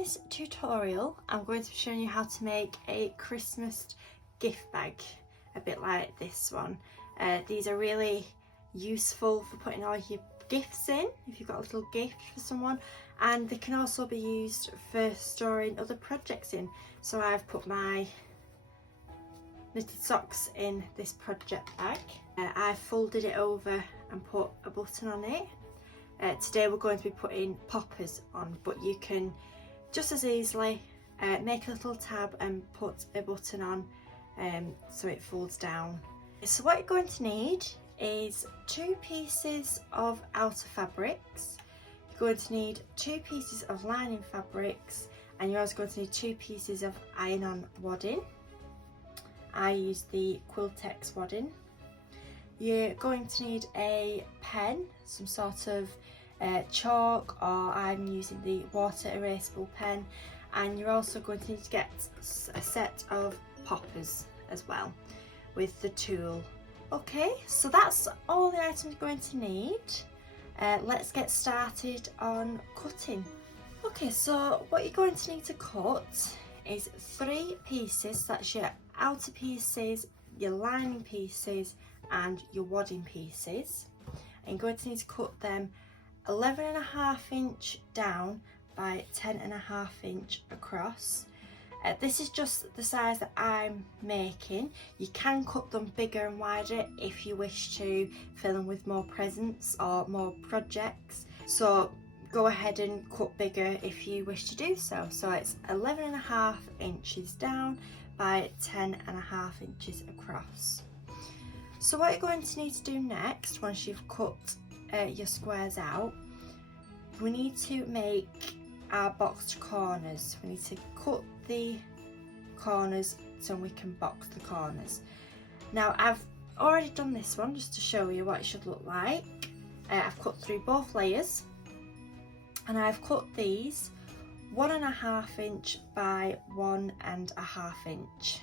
this tutorial I'm going to be showing you how to make a Christmas gift bag, a bit like this one. These are really useful for putting all your gifts in, if you've got a little gift for someone, and they can also be used for storing other projects in. So I've put my knitted socks in this project bag. I've folded it over and put a button on it. Today we're going to be putting poppers on, but you can just as easily make a little tab and put a button on so it folds down. So what you're going to need is 2 pieces of outer fabrics. You're going to need 2 pieces of lining fabrics, and you're also going to need 2 pieces of iron-on wadding. I use the Quiltex wadding. You're going to need a pen, some sort of chalk, or I'm using the water erasable pen, and you're also going to need to get a set of poppers as well with the tool. Okay, so that's all the items you're going to need. Let's get started on cutting. Okay, so what you're going to need to cut is 3 pieces. That's your outer pieces, your lining pieces and your wadding pieces, and you're going to need to cut them 11.5 inch down by 10.5 inch across. This is just the size that I'm making. You can cut them bigger and wider if you wish to fill them with more presents or more projects, so go ahead and cut bigger if you wish to do so. So it's 11.5 inches down by 10.5 inches across. So what you're going to need to do next, once you've cut your squares out, we need to make our boxed corners. We need to cut the corners so we can box the corners. Now I've already done this one just to show you what it should look like. I've cut through both layers, and I've cut these 1.5 inch by 1.5 inch.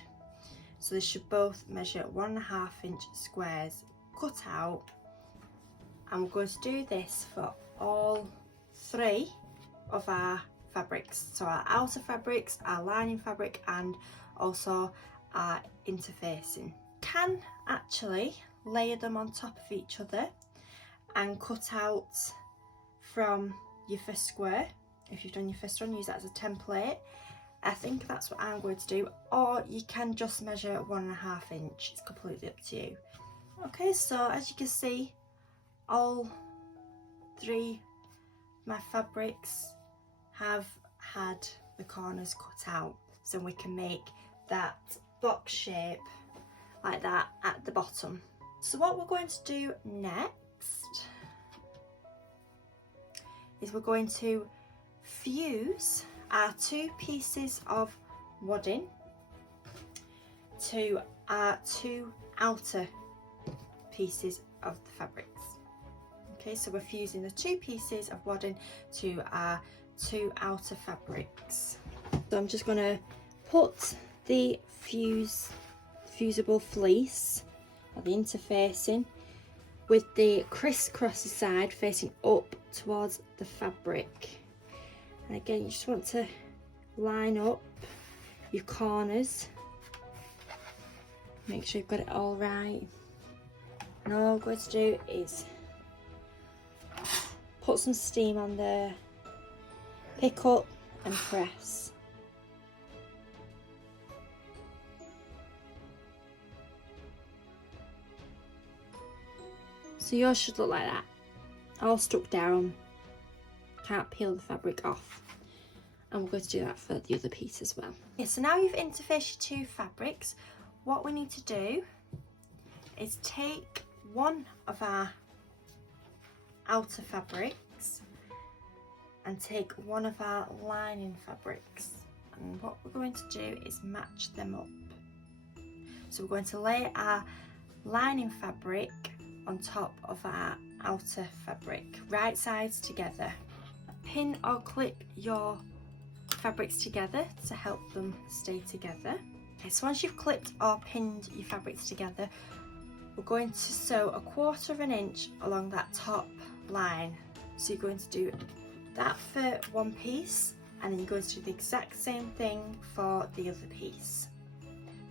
So they should both measure 1.5 inch squares cut out, and we're going to do this for all 3 of our fabrics. So our outer fabrics, our lining fabric, and also our interfacing. Can actually layer them on top of each other and cut out from your first square. If you've done your first one, use that as a template. I think that's what I'm going to do, or you can just measure 1.5 inch. It's completely up to you. Okay, so as you can see, all 3 of my fabrics have had the corners cut out, so we can make that box shape like that at the bottom. So what we're going to do next is we're going to fuse our 2 pieces of wadding to our 2 outer pieces of the fabrics. Okay, so we're fusing the 2 pieces of wadding to our 2 outer fabrics. So I'm just going to put the fusible fleece, or the interfacing, with the crisscrossy side facing up towards the fabric. And again, you just want to line up your corners, make sure you've got it all right. And all I'm going to do is put some steam on there, pick up and press. So yours should look like that, all stuck down, can't peel the fabric off. And we're going to do that for the other piece as well. Okay, so now you've interfaced your 2 fabrics, what we need to do is take one of our outer fabrics and take one of our lining fabrics, and what we're going to do is match them up. So we're going to lay our lining fabric on top of our outer fabric, right sides together. Pin or clip your fabrics together to help them stay together. Okay, so once you've clipped or pinned your fabrics together, we're going to sew 1/4 inch along that top line. So you're going to do that for one piece, and then you're going to do the exact same thing for the other piece.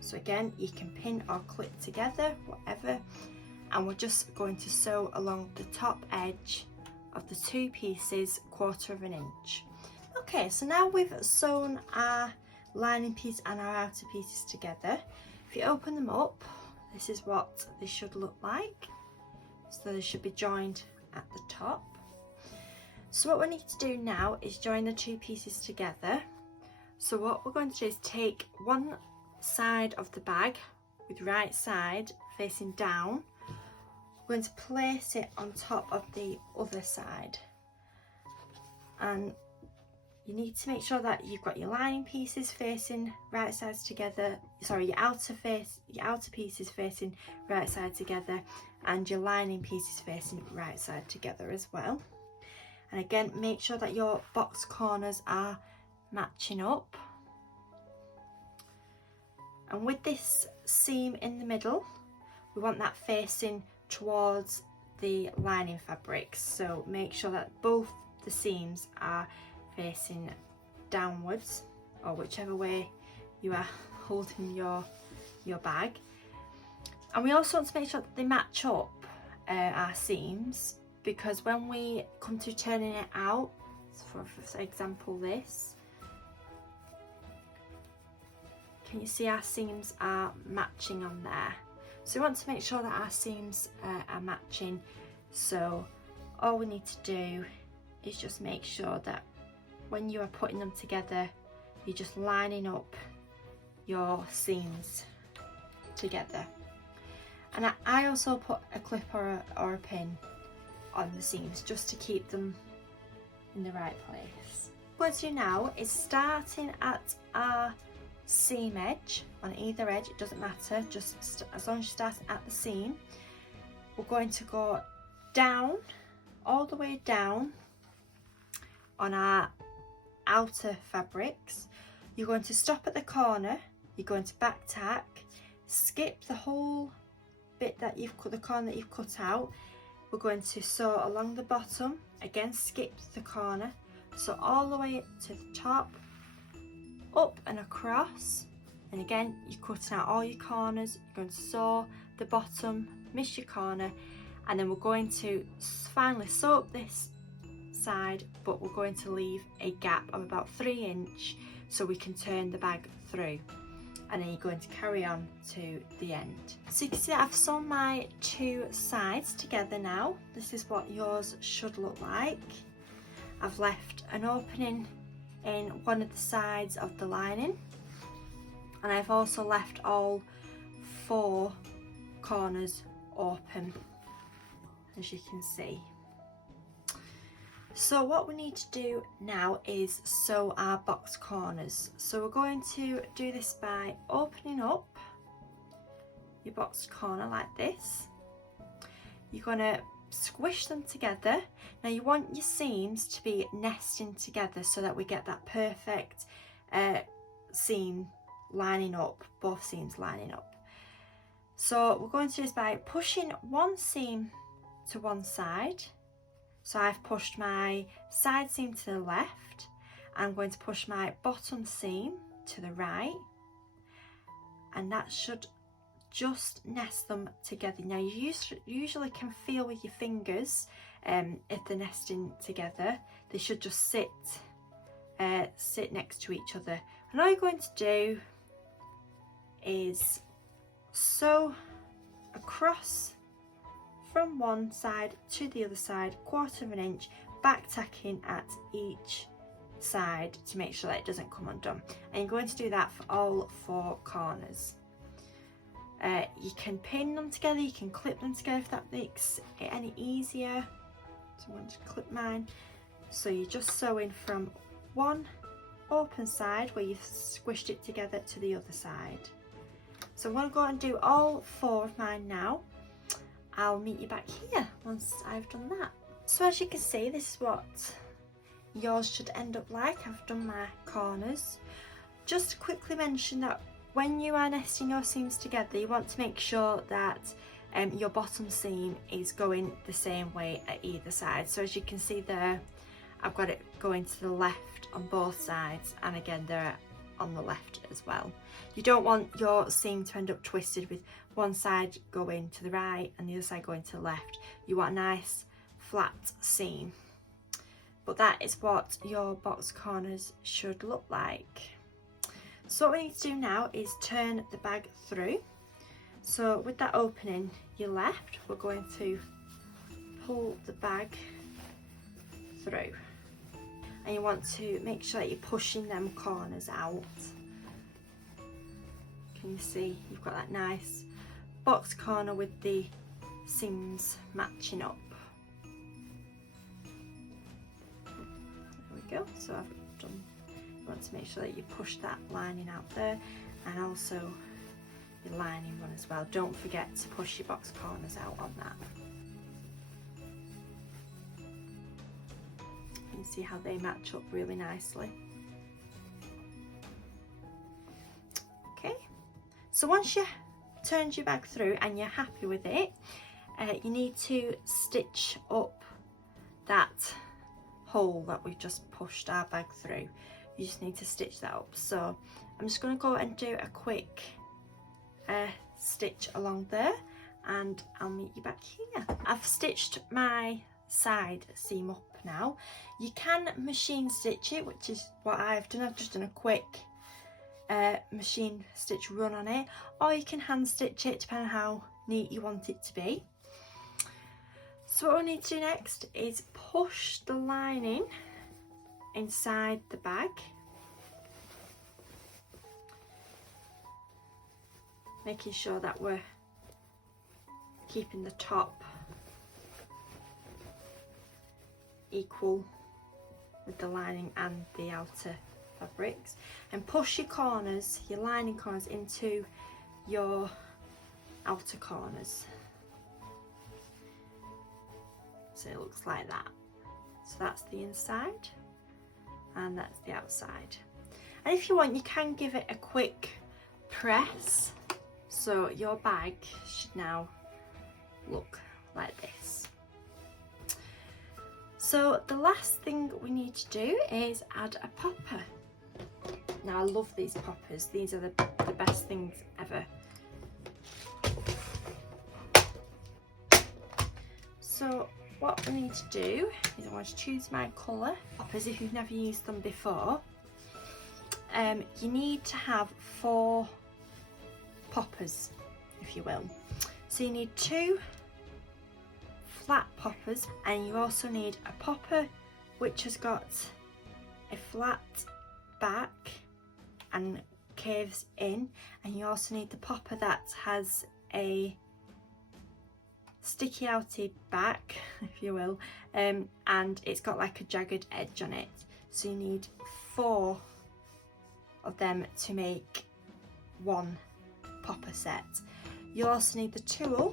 So again, you can pin or clip together, whatever, and we're just going to sew along the top edge of the two pieces 1/4 of an inch. Okay, so now we've sewn our lining piece and our outer pieces together. If you open them up, this is what they should look like. So they should be joined at the top. So what we need to do now is join the two pieces together. So what we're going to do is take one side of the bag with the right side facing down. We're going to place it on top of the other side, and you need to make sure that you've got your lining pieces facing right sides together, sorry, your outer pieces facing right side together, and your lining pieces facing right side together as well. And again, make sure that your box corners are matching up. And with this seam in the middle, we want that facing towards the lining fabrics. So make sure that both the seams are facing downwards, or whichever way you are holding your bag. And we also want to make sure that they match up our seams, because when we come to turning it out, for example this, can you see our seams are matching on there? So we want to make sure that our seams are matching. So all we need to do is just make sure that when you are putting them together, you're just lining up your seams together. And I also put a clip or a pin on the seams just to keep them in the right place. What to do now is, starting at our seam edge, on either edge, it doesn't matter, just as long as you're starting at the seam, we're going to go down, all the way down on our outer fabrics. You're going to stop at the corner, you're going to back tack, skip the whole bit that you've cut, the corner that you've cut out. We're going to sew along the bottom, again skip the corner, so all the way to the top, up and across, and again you're cutting out all your corners. You're going to sew the bottom, miss your corner, and then we're going to finally sew up this side, but we're going to leave a gap of about 3 inches so we can turn the bag through, and then you're going to carry on to the end. So you can see that I've sewn my two sides together now. This is what yours should look like. I've left an opening in one of the sides of the lining, and I've also left all 4 corners open, as you can see. So what we need to do now is sew our box corners. So we're going to do this by opening up your box corner like this. You're going to squish them together. Now you want your seams to be nesting together so that we get that perfect seam lining up, both seams lining up. So we're going to do this by pushing one seam to one side. So I've pushed my side seam to the left. I'm going to push my bottom seam to the right, and that should just nest them together. Now you usually can feel with your fingers if they're nesting together. They should just sit next to each other. And all you're going to do is sew across from one side to the other side, 1/4 of an inch, back tacking at each side to make sure that it doesn't come undone. And you're going to do that for all 4 corners. You can pin them together, you can clip them together if that makes it any easier. So I'm going to clip mine. So you're just sewing from one open side where you've squished it together to the other side. So I'm going to go and do all 4 of mine now. I'll meet you back here once I've done that. So as you can see, this is what yours should end up like. I've done my corners. Just to quickly mention that when you are nesting your seams together, you want to make sure that your bottom seam is going the same way at either side. So as you can see there, I've got it going to the left on both sides, and again they're on the left as well. You don't want your seam to end up twisted with one side going to the right and the other side going to the left. You want a nice flat seam. But that is what your box corners should look like. So what we need to do now is turn the bag through. So with that opening your left, we're going to pull the bag through. And you want to make sure that you're pushing them corners out. Can you see you've got that nice box corner with the seams matching up. There we go. So I've done, you want to make sure that you push that lining out there, and also the lining one as well. Don't forget to push your box corners out on that. You can see how they match up really nicely. Okay, so once you turned your bag through and you're happy with it, you need to stitch up that hole that we've just pushed our bag through. You just need to stitch that up. So I'm just going to go and do a quick stitch along there, and I'll meet you back here. I've stitched my side seam up now. You can machine stitch it, which is what I've done. I've just done a quick machine stitch run on it, or you can hand stitch it depending on how neat you want it to be. So what we need to do next is push the lining inside the bag, making sure that we're keeping the top equal with the lining and the outer fabrics, and push your corners, your lining corners, into your outer corners. So it looks like that. So that's the inside and that's the outside. And if you want, you can give it a quick press, so your bag should now look like this. So the last thing we need to do is add a popper. Now I love these poppers, these are the best things ever. So what we need to do is I want to choose my colour poppers if you've never used them before. You need to have 4 poppers, if you will. So you need 2 flat poppers, and you also need a popper which has got a flat back and caves in, and you also need the popper that has a sticky outy back, if you will, and it's got like a jagged edge on it. So you need 4 of them to make 1 popper set. You also need the tool,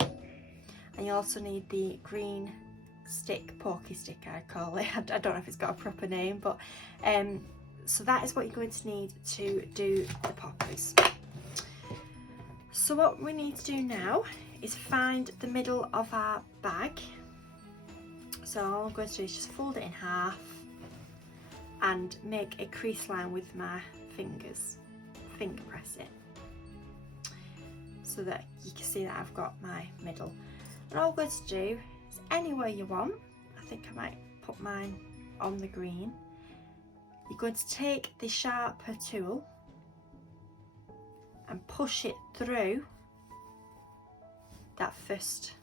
and you also need the green stick, pokey stick I call it. I don't know if it's got a proper name, but so that is what you're going to need to do the poppers. So what we need to do now is find the middle of our bag. So all I'm going to do is just fold it in half and make a crease line with my fingers, finger press it, so that you can see that I've got my middle. And all I'm going to do is anywhere you want. I think I might put mine on the green. You're going to take the sharper tool and push it through that first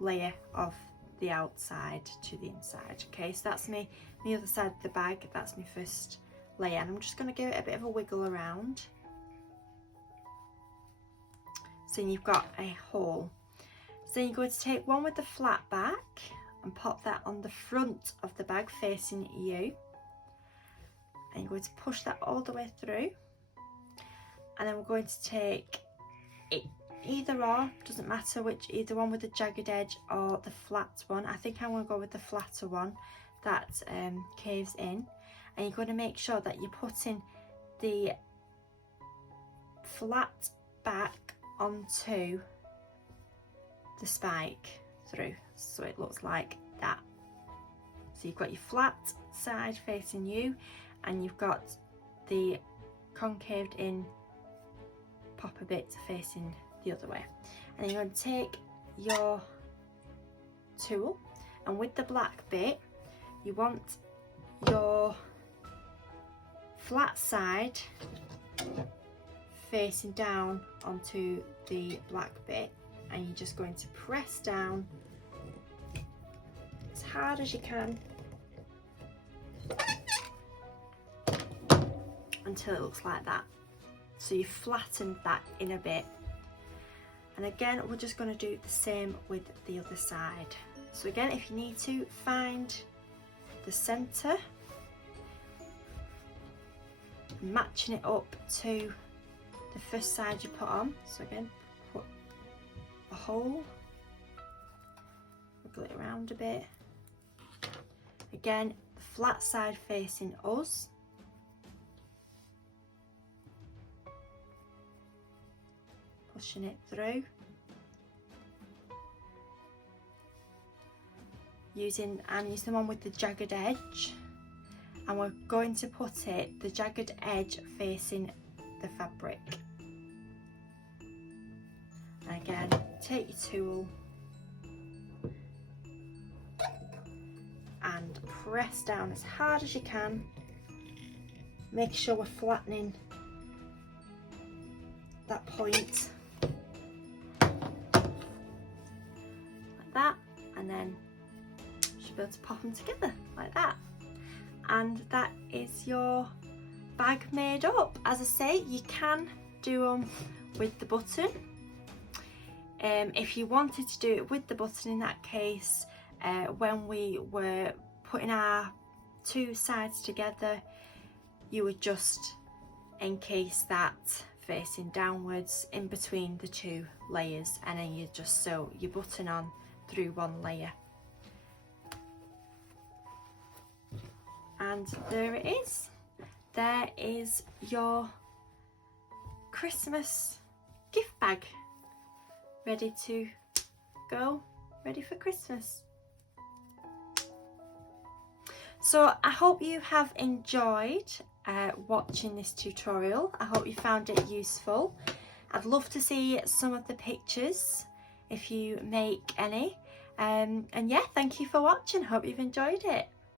layer of the outside to the inside. Okay, so that's me, the other side of the bag, that's my first layer, and I'm just going to give it a bit of a wiggle around. So you've got a hole. So you're going to take one with the flat back and pop that on the front of the bag facing you, and you're going to push that all the way through, and then we're going to take it either or, doesn't matter which, either one with the jagged edge or the flat one. I think I'm going to go with the flatter one that caves in, and you're going to make sure that you're putting the flat back onto the spike through, so it looks like that. So you've got your flat side facing you, and you've got the concaved in popper bit facing the other way. And then you're going to take your tool, and with the black bit you want your flat side facing down onto the black bit, and you're just going to press down as hard as you can until it looks like that. So you flattened that in a bit. And again, we're just going to do the same with the other side. So again, if you need to, find the centre, matching it up to the first side you put on. So again, put a hole, wiggle it around a bit. Again, the flat side facing us. Pushing it through. I'm using the one with the jagged edge, and we're going to put it, the jagged edge facing the fabric. And again, take your tool and press down as hard as you can. Make sure we're flattening that point like that, and then you should be able to pop them together like that. And that is your bag made up. As I say, you can do them with the button. If you wanted to do it with the button, in that case, when we were putting our two sides together, you would just encase that facing downwards in between the two layers, and then you just sew your button on through one layer. And there it is. There is your Christmas gift bag, ready to go, ready for Christmas. So I hope you have enjoyed watching this tutorial. I hope you found it useful. I'd love to see some of the pictures if you make any. And yeah, thank you for watching. Hope you've enjoyed it.